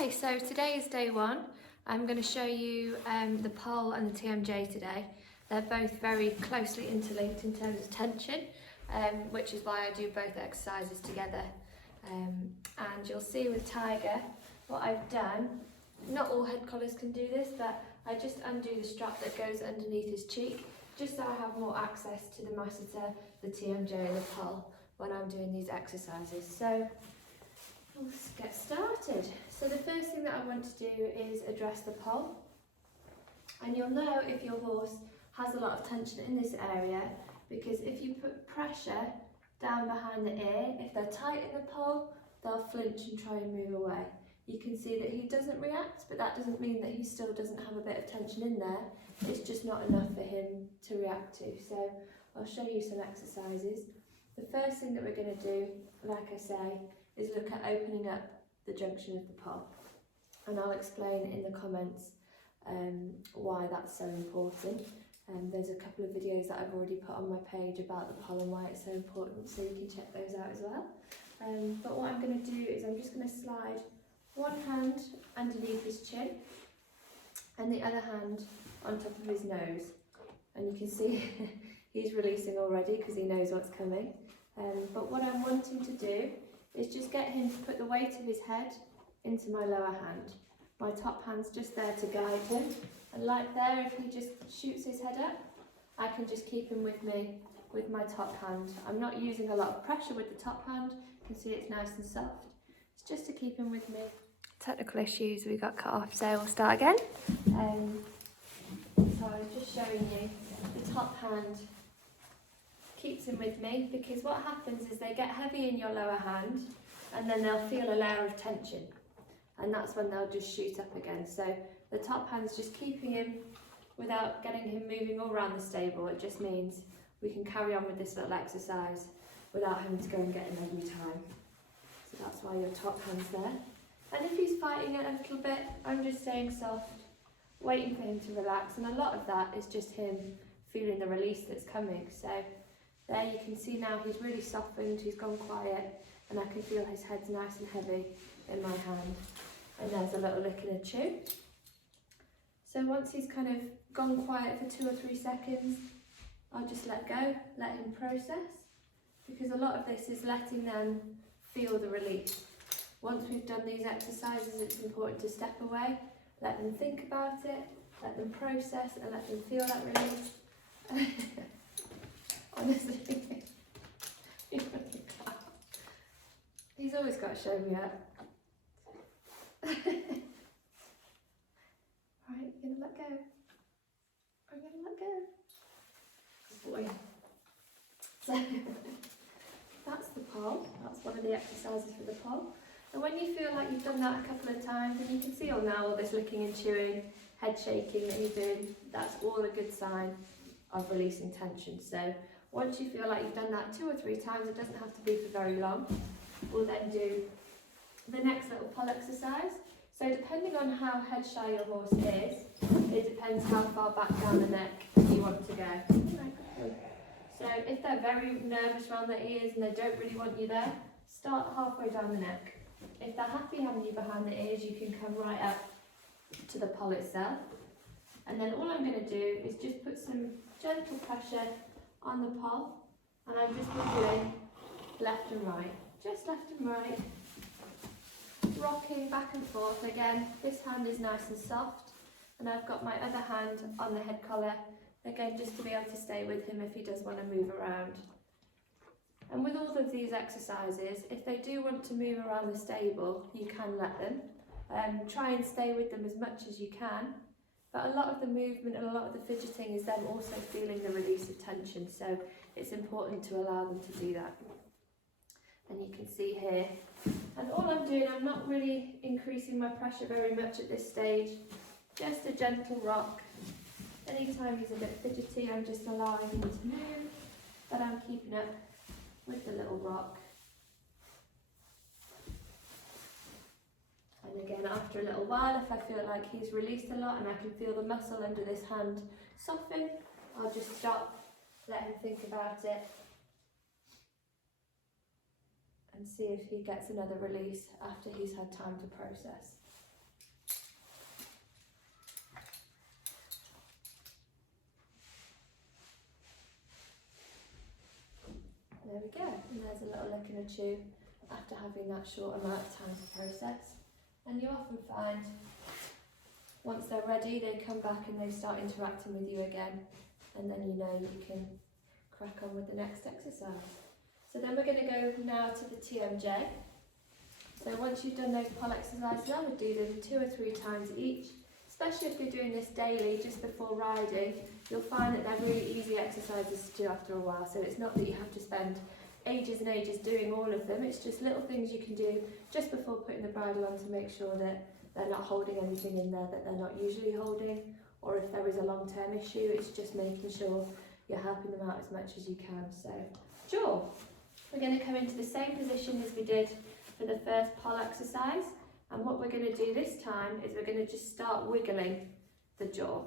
Okay, so today is day one. I'm going to show you the pole and the TMJ today. They're both very closely interlinked in terms of tension, which is why I do both exercises together. And you'll see with Tiger, what I've done, not all head collars can do this, but I just undo the strap that goes underneath his cheek, just so I have more access to the masseter, the TMJ and the pole when I'm doing these exercises. So let's get started. So the first thing that I want to do is address the pole. And you'll know if your horse has a lot of tension in this area, because if you put pressure down behind the ear, if they're tight in the pole, they'll flinch and try and move away. You can see that he doesn't react, but that doesn't mean that he still doesn't have a bit of tension in there. It's just not enough for him to react to. So I'll show you some exercises. The first thing that we're going to do, like I say, is look at opening up the junction of the pole, and I'll explain in the comments why that's so important. There's a couple of videos that I've already put on my page about the pole and why it's so important, so you can check those out as well. But what I'm going to do is I'm just going to slide one hand underneath his chin and the other hand on top of his nose, and you can see he's releasing already because he knows what's coming. But what I'm wanting to do is just get him to put the weight of his head into my lower hand. My top hand's just there to guide him, and like there, if he just shoots his head up, I can just keep him with me with my top hand. I'm not using a lot of pressure with the top hand. You can see it's nice and soft. It's just to keep him with me. Technical issues, we got cut off, so we'll start again. So I was just showing you the top hand keeps him with me, because what happens is they get heavy in your lower hand and then they'll feel a layer of tension, and that's when they'll just shoot up again. So the top hand's just keeping him without getting him moving all around the stable. It just means we can carry on with this little exercise without having to go and get him every time. So that's why your top hand's there. And if he's fighting it a little bit, I'm just staying soft, waiting for him to relax, and a lot of that is just him feeling the release that's coming. So there you can see now he's really softened, he's gone quiet, and I can feel his head's nice and heavy in my hand. And there's a little lick and a chew. So once he's kind of gone quiet for 2 or 3 seconds, I'll just let go, let him process, because a lot of this is letting them feel the release. Once we've done these exercises, it's important to step away, let them think about it, let them process, and let them feel that release. Honestly, he's always got to show me up. Right, you're gonna let go. I'm gonna let go. Good boy. So that's the pole. That's one of the exercises for the pole. And when you feel like you've done that a couple of times, and you can see all this licking and chewing, head shaking that he's doing, that's all a good sign of releasing tension. So once you feel like you've done that 2 or 3 times, it doesn't have to be for very long, we'll then do the next little pull exercise. So depending on how head shy your horse is, it depends how far back down the neck you want to go. So if they're very nervous around their ears and they don't really want you there, start halfway down the neck. If they're happy having you behind the ears, you can come right up to the pole itself. And then all I'm going to do is just put some gentle pressure on the pole, and I'm just doing left and right, just left and right, rocking back and forth. Again, this hand is nice and soft, and I've got my other hand on the head collar, again just to be able to stay with him if he does want to move around. And with all of these exercises, if they do want to move around the stable, you can let them. Try and stay with them as much as you can. But a lot of the movement and a lot of the fidgeting is them also feeling the release of tension, so it's important to allow them to do that. And you can see here, and all I'm doing, I'm not really increasing my pressure very much at this stage, just a gentle rock. Anytime he's a bit fidgety, I'm just allowing him to move, but I'm keeping up with the little rock. And again, after a little while, if I feel like he's released a lot and I can feel the muscle under this hand soften, I'll just stop, let him think about it, and see if he gets another release after he's had time to process. we go. And there's a little lick and a chew after having that short amount of time to process. And you often find once they're ready, they come back and they start interacting with you again. And then you know you can crack on with the next exercise. So then we're going to go now to the TMJ. So once you've done those pull exercises, I would do them 2 or 3 times each. Especially if you're doing this daily, just before riding, you'll find that they're really easy exercises to do after a while. So it's not that you have to spend ages and ages doing all of them, it's just little things you can do just before putting the bridle on to make sure that they're not holding anything in there that they're not usually holding, or if there is a long-term issue, it's just making sure you're helping them out as much as you can. So, jaw. We're going to come into the same position as we did for the first pull exercise. And what we're going to do this time is we're going to just start wiggling the jaw.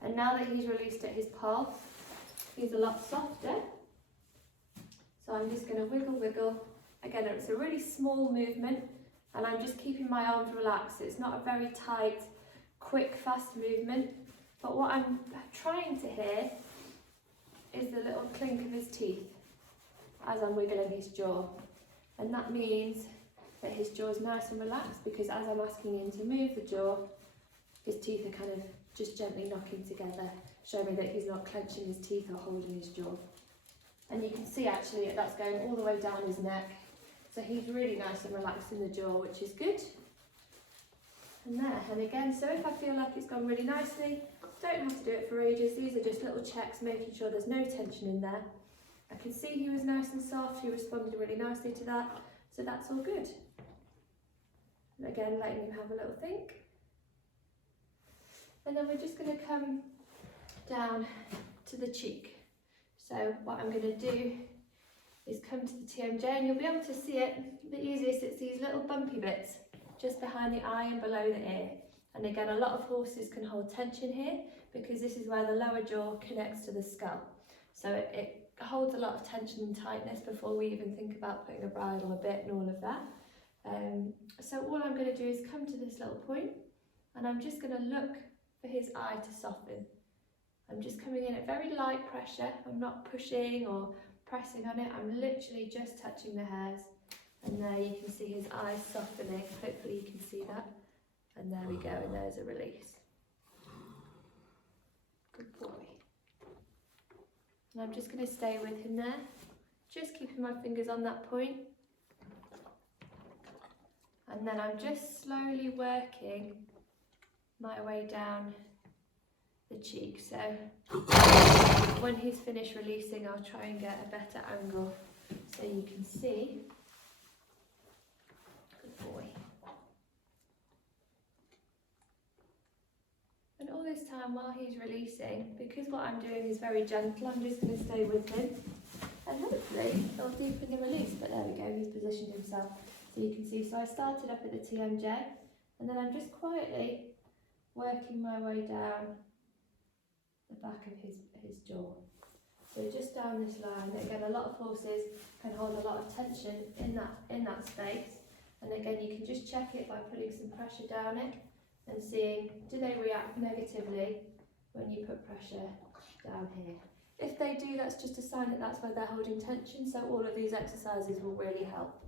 And now that he's released at his pull, he's a lot softer. So I'm just going to wiggle, wiggle. Again, it's a really small movement, and I'm just keeping my arms relaxed. It's not a very tight, quick, fast movement. But what I'm trying to hear is the little clink of his teeth as I'm wiggling his jaw. And that means that his jaw is nice and relaxed, because as I'm asking him to move the jaw, his teeth are kind of just gently knocking together, showing me that he's not clenching his teeth or holding his jaw. And you can see actually that that's going all the way down his neck. So he's really nice and relaxed in the jaw, which is good. And there, and again, so if I feel like it's gone really nicely, don't have to do it for ages. These are just little checks, making sure there's no tension in there. I can see he was nice and soft, he responded really nicely to that, so that's all good. And again, letting him have a little think. And then we're just going to come down to the cheek. So what I'm going to do is come to the TMJ, and you'll be able to see it the easiest. It's these little bumpy bits just behind the eye and below the ear. And again, a lot of horses can hold tension here because this is where the lower jaw connects to the skull. So it holds a lot of tension and tightness before we even think about putting a bridle, a bit and all of that. So all I'm going to do is come to this little point, and I'm just going to look for his eye to soften. I'm just coming in at very light pressure. I'm not pushing or pressing on it. I'm literally just touching the hairs. And there you can see his eyes softening. Hopefully you can see that. And there we go, and there's a release. Good boy. And I'm just going to stay with him there. Just keeping my fingers on that point. And then I'm just slowly working my way down the cheek. So when he's finished releasing, I'll try and get a better angle so you can see. Good boy. And all this time while he's releasing, because what I'm doing is very gentle, I'm just going to stay with him, and hopefully he'll deepen the release. But there we go, he's positioned himself so you can see. So I started up at the TMJ, and then I'm just quietly working my way down the back of his jaw. So just down this line. Again, a lot of horses can hold a lot of tension in that space, and again you can just check it by putting some pressure down it and seeing, do they react negatively when you put pressure down here. If they do, that's just a sign that that's where they're holding tension, so all of these exercises will really help.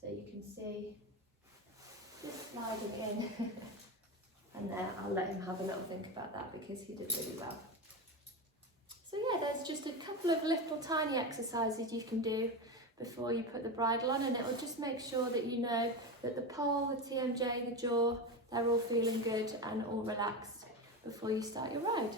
So you can see, just sliding in, and there, I'll let him have a little think about that because he did really well. So yeah, there's just a couple of little tiny exercises you can do before you put the bridle on, and it'll just make sure that you know that the pole, the TMJ, the jaw, they're all feeling good and all relaxed before you start your ride.